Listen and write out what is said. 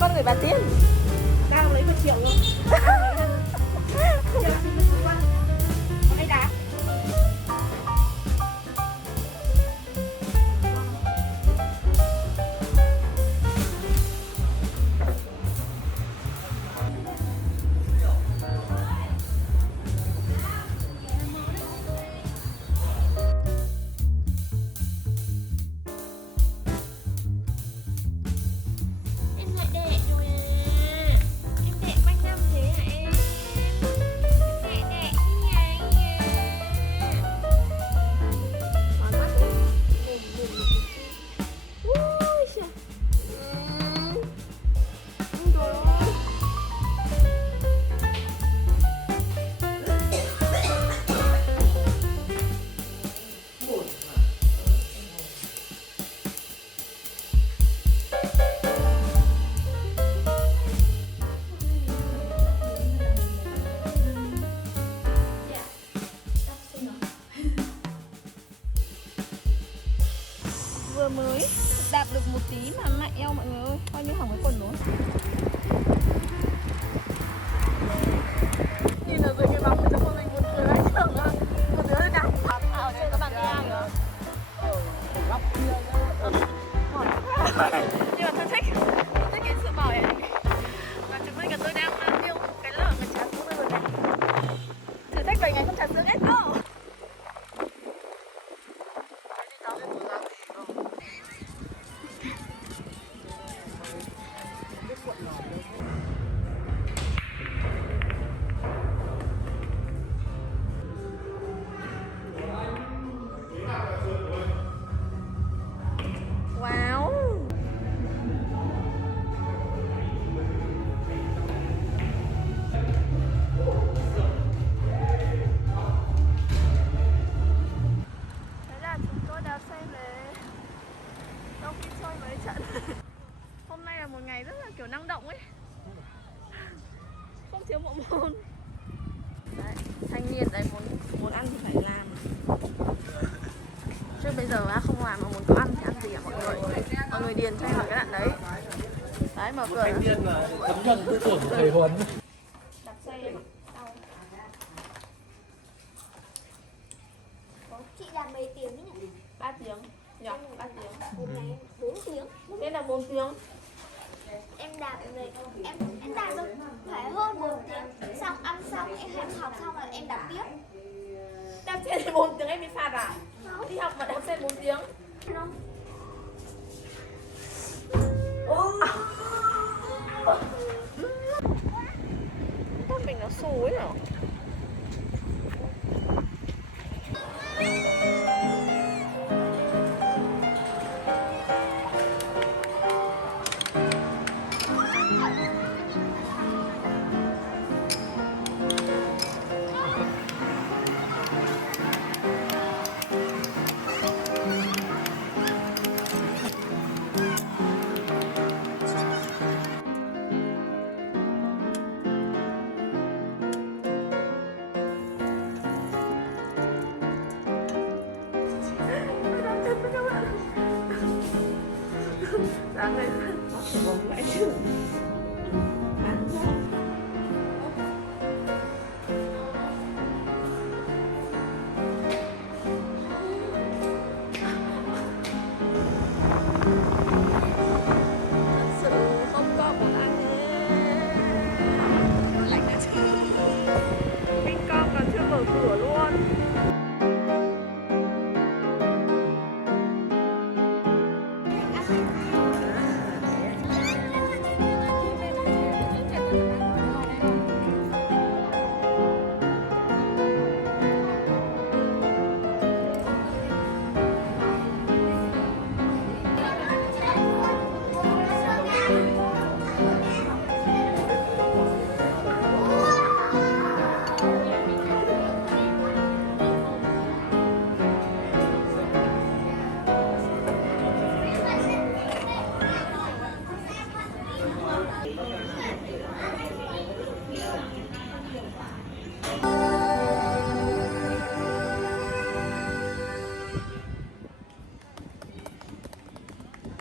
Con gửi bà Tiên. Tao lấy 1 triệu luôn. Giờ xin một con. Con đây đá. Vừa mới đạp được một tí mà mạnh eo mọi người ơi, coi như hỏng cái quần rồi. Nhìn ở dưới cái bóng thì cho mình buồn cười vãi chưởng á. Một đứa nó đạp ở trên các bạn nghe kìa. Góc kia Nhưng mà tôi thích cái sự mỏi này. Và chúng mình cả tôi đang tiêu cái lợn và trà sữa rồi này. Thử thách 7 ngày không trà sữa, let's go. Wow. Thế là chúng tôi đạp xe về sau khi chơi mấy trận. Hôm nay là một ngày rất là kiểu năng động ấy, không thiếu bộ môn. Đấy, thanh niên đấy muốn ăn thì phải làm. Chứ bây giờ không làm mà muốn có ăn thì ăn gì hả mọi người? Mọi người điền cho em vào cái đoạn đấy. Đấy, mở cửa. thanh niên là thấm nhuần tư tưởng của thầy Huấn. Đạp xe sau. Chị đạp mấy tiếng nhỉ? 3 tiếng. Nhỉ? 3 tiếng. Hôm nay 4 tiếng. Thế là 4 tiếng. Em đạp về em đạp được phải hơn 4 tiếng. Xong ăn xong em học xong là em đạp tiếp. Đạp xe thì 4 tiếng em bị phạt à? Không. Đi học mà đạp xe 4 tiếng. Không. Tóc mình nó xù ấy nhở? Sáng nay bóng lại chứ.